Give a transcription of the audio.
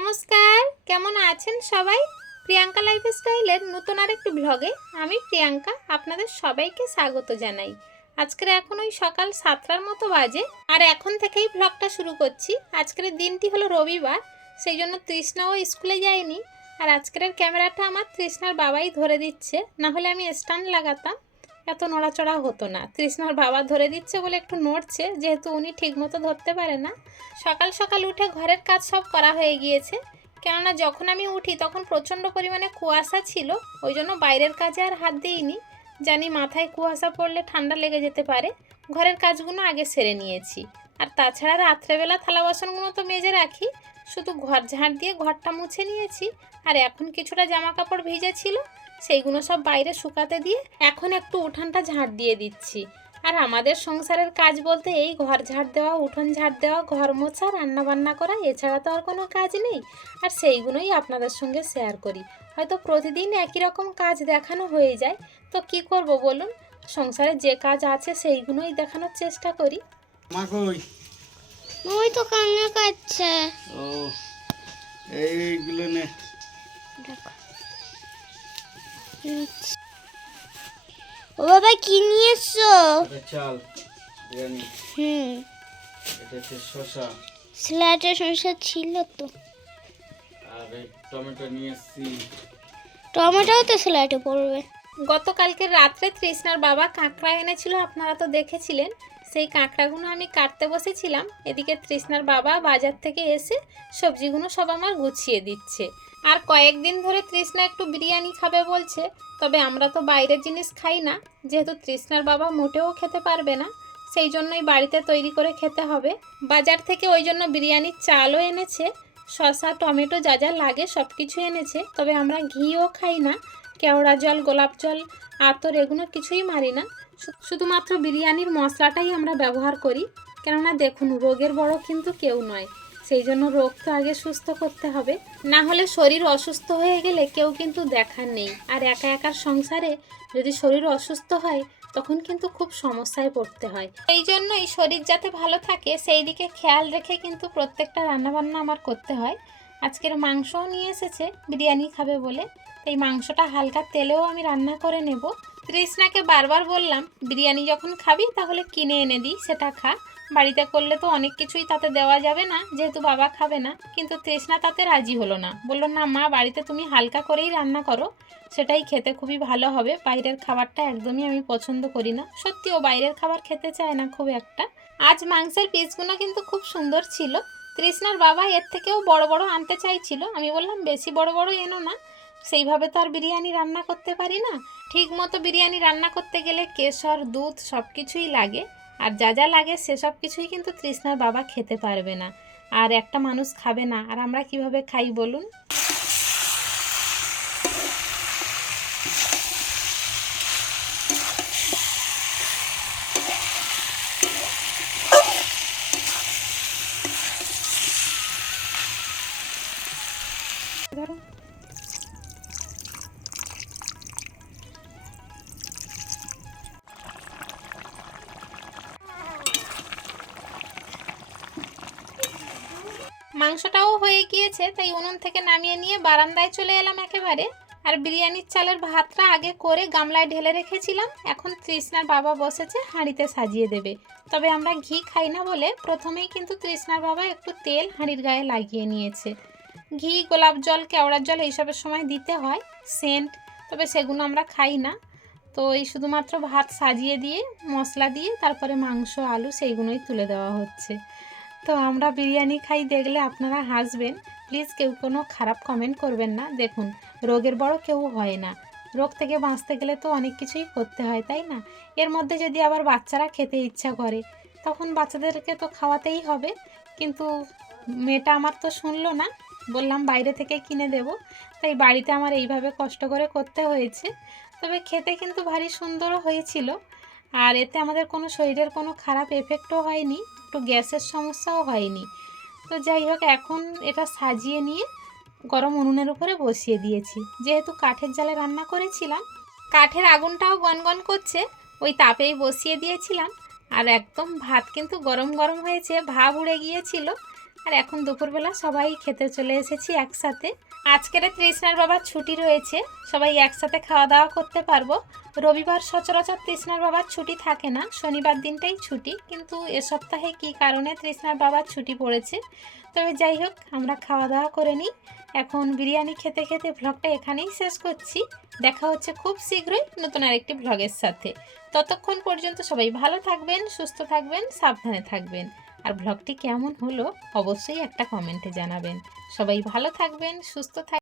নমস্কার, কেমন আছেন সবাই? প্রিয়াঙ্কা লাইফ স্টাইলের নতুন আর একটি ব্লগে আমি প্রিয়াঙ্কা আপনাদের সবাইকে স্বাগত জানাই। আজকের এখন ওই সকাল সাতটার মতো বাজে আর এখন থেকেই ব্লগটা শুরু করছি। আজকের দিনটি হলো রবিবার, সেই জন্য তৃষ্ণাও স্কুলে যায়নি। আর আজকের ক্যামেরাটা আমার তৃষ্ণার বাবাই ধরে দিচ্ছে, না হলে আমি স্ট্যান্ড লাগাতাম। এত নড়াচড়া হতো না। তৃষ্ণার বাবা ধরে দিচ্ছে বলে একটু নড়ছে, যেহেতু উনি ঠিকমতো ধরতে পারে না। সকাল সকাল উঠে ঘরের কাজ সব করা হয়ে গিয়েছে। কেননা যখন আমি উঠি তখন প্রচণ্ড পরিমাণে কুয়াশা ছিল, ওই জন্য বাইরের কাজে আর হাত দিইনি। জানি মাথায় কুয়াশা পড়লে ঠান্ডা লেগে যেতে পারে। ঘরের কাজগুলো আগে সেরে নিয়েছি। আর তাছাড়া রাত্রেবেলা থালা বাসনগুলো তো মেজে রাখি। শুধু ঘর ঝাঁট দিয়ে ঘরটা মুছে নিয়েছি। আর এখন কিছুটা জামা কাপড় ভিজে ছিল সেইগুলো সব বাইরে শুকাতে দিয়ে এখন একটু উঠানটা ঝাঁট দিয়ে দিচ্ছি। আর আমাদের সংসারের কাজ বলতে এই ঘর ঝাড় দেওয়া উঠোন ঝাড় দেওয়া ঘর মোছা রান্না বান্না করা এছাড়া তো আর কোনো কাজ নেই। আর সেইগুলোই আপনাদের সঙ্গে শেয়ার করি। হয়তো প্রতিদিন একই রকম কাজ দেখানো হয়ে যায়। তো কি করব বলুন? সংসারে যে কাজ আছে সেইগুলোই দেখানোর চেষ্টা করি। ওই তো কান্না কাটছে। ও এইগুলো নে। দেখো। ও বাবা কি নিয়ে এসছো চাল হুম। এটা হচ্ছে শসা। স্যালাডের সমস্যা ছিল তো। আর টমেটো নিয়ে এসছি। টমেটোও তো স্যালাডে পড়বে। গতকালকে রাত্রে তৃষ্ণার বাবা কাঁকড়া এনেছিল আপনারা তো দেখেছিলেন। সেই কাঁকড়াগুলো আমি কাটতে বসেছিলাম। এদিকে তৃষ্ণার বাবা বাজার থেকে এসে সবজিগুলো সব আমার গুছিয়ে দিচ্ছে। আর কয়েকদিন ধরে তৃষ্ণা একটু বিরিয়ানি খাবে বলছে, তবে আমরা তো বাইরের জিনিস খাই না। যেহেতু তৃষ্ণার বাবা মোটেও খেতে পারবে না, সেই জন্যই বাড়িতে তৈরি করে খেতে হবে। বাজার থেকে ওই জন্য বিরিয়ানির চালও এনেছে, শসা, টমেটো যা যা লাগে সব কিছু এনেছে, তবে আমরা ঘিও খাই না। কেওড়া জল, গোলাপ জল আতর এগুলো কিছুই মারি না। শুধুমাত্র বিরিয়ানির মশলাটাই আমরা ব্যবহার করি। কেননা দেখুন, রোগের বড় কিন্তু কেউ নয়। সেই জন্য রোগ তো আগে সুস্থ করতে হবে। না হলে শরীর অসুস্থ হয়ে গেলে কেউ কিন্তু দেখার নেই। আর একা একার সংসারে যদি শরীর অসুস্থ হয়, তখন কিন্তু খুব সমস্যায় পড়তে হয়। এই জন্যই শরীর যাতে ভালো থাকে, সেই দিকে খেয়াল রেখে কিন্তু প্রত্যেকটা রান্নাবান্না আমার করতে হয়। আজকের মাংসও নিয়ে এসেছে, বিরিয়ানি খাবে বলে। এই মাংসটা হালকা তেলেও আমি রান্না করে নেব। তৃষ্ণাকে বারবার বললাম, বিরিয়ানি যখন খাবি তাহলে কিনে এনে দিই, সেটা খা। বাড়িতে করলে তো অনেক কিছুই তাতে দেওয়া যাবে না, যেহেতু বাবা খাবে না। কিন্তু তৃষ্ণা তাতে রাজি হলো না। বলল, না মা, বাড়িতে তুমি হালকা করেই রান্না করো। সেটাই খেতে খুবই ভালো হবে। বাইরের খাবারটা একদমই আমি পছন্দ করি না। সত্যি, ও বাইরের খাবার খেতে চায় না খুব একটা। আজ মাংসের পিসগুলো কিন্তু খুব সুন্দর ছিল। তৃষ্ণার বাবা এর থেকেও বড় বড় আনতে চাইছিল। আমি বললাম, বেশি বড় বড় এনো না। সেইভাবে তো আর বিরিয়ানি রান্না করতে পারি না। ঠিক মতো বিরিয়ানি রান্না করতে গেলে কেশর, দুধ সব কিছুই লাগে। আর যা যা লাগে সেসব কিছুই কিন্তু তৃষ্ণার বাবা খেতে পারবে না। আর একটা মানুষ খাবে না। আর আমরা কীভাবে খাই বলুন? মাংসটাও হয়ে গিয়েছে, তাই উনুন থেকে নামিয়ে নিয়ে বারান্দায় চলে এলাম একেবারে। আর বিরিয়ানির চালের ভাতটা আগে করে গামলায় ঢেলে রেখেছিলাম, এখন তৃষ্ণার বাবা বসেছে হাঁড়িতে সাজিয়ে দেবে। তবে আমরা ঘি খাই না বলে প্রথমেই কিন্তু তৃষ্ণার বাবা একটু তেল হাঁড়ির গায়ে লাগিয়ে নিয়েছে। ঘি, গোলাপ জল কেওড়ার জল এইসবের সময় দিতে হয় সেন্ট তবে সেগুলো আমরা খাই না। তো এই শুধুমাত্র ভাত সাজিয়ে দিয়ে, মশলা দিয়ে, তারপরে মাংস, আলু সেইগুলোই তুলে দেওয়া হচ্ছে। তো আমরা বিরিয়ানি খাই দেখলে আপনারা হাসবেন। প্লিজ কেউ কোনো খারাপ কমেন্ট করবেন না। দেখুন, রোগের বড় কেউ হয় না। রোগ থেকে বাঁচতে গেলে তো অনেক কিছুই করতে হয়, তাই না? এর মধ্যে যদি আবার বাচ্চারা খেতে ইচ্ছা করে, তখন বাচ্চাদেরকে তো খাওয়াতেই হবে। কিন্তু মেয়েটা আমার তো শুনলো না। বললাম বাইরে থেকে কিনে দেব। তাই বাড়িতে আমার এইভাবে কষ্ট করে করতে হয়েছে। তবে খেতে কিন্তু ভারী সুন্দরও হয়েছিল। আর এতে আমাদের কোনো শরীরের কোনো খারাপ এফেক্টও হয়নি, একটু গ্যাসের সমস্যাও হয়নি। তো যাই হোক, এখন এটা সাজিয়ে নিয়ে গরম উনুনের উপরে বসিয়ে দিয়েছি। যেহেতু কাঠের জালে রান্না করেছিলাম, কাঠের আগুনটাও গনগন করছে, ওই তাপেই বসিয়ে দিয়েছিলাম। আর একদম ভাত কিন্তু গরম গরম হয়েছে, ভাব উড়ে গিয়েছিল। আর এখন দুপুরবেলা সবাই খেতে চলে এসেছি একসাথে। আজকের তৃষ্ণার বাবার ছুটি রয়েছে, সবাই একসাথে খাওয়া দাওয়া করতে পারব। রবিবার সচরাচর তৃষ্ণার বাবার ছুটি থাকে না, শনিবার দিনটাই ছুটি, কিন্তু এ সপ্তাহে কী কারণে তৃষ্ণার বাবার ছুটি পড়েছে? তবে যাই হোক, আমরা খাওয়া দাওয়া করে নিই। এখন বিরিয়ানি খেতে খেতে ভ্লগটা এখানেই শেষ করছি। দেখা হচ্ছে খুব শীঘ্রই নতুন আরেকটি ভ্লগের সাথে। ততক্ষণ পর্যন্ত সবাই ভালো থাকবেন, সুস্থ থাকবেন, সাবধানে থাকবেন। আর ভ্লগটি কেমন হলো অবশ্যই একটা কমেন্টে জানাবেন। সবাই ভালো থাকবেন সুস্থ থাকবেন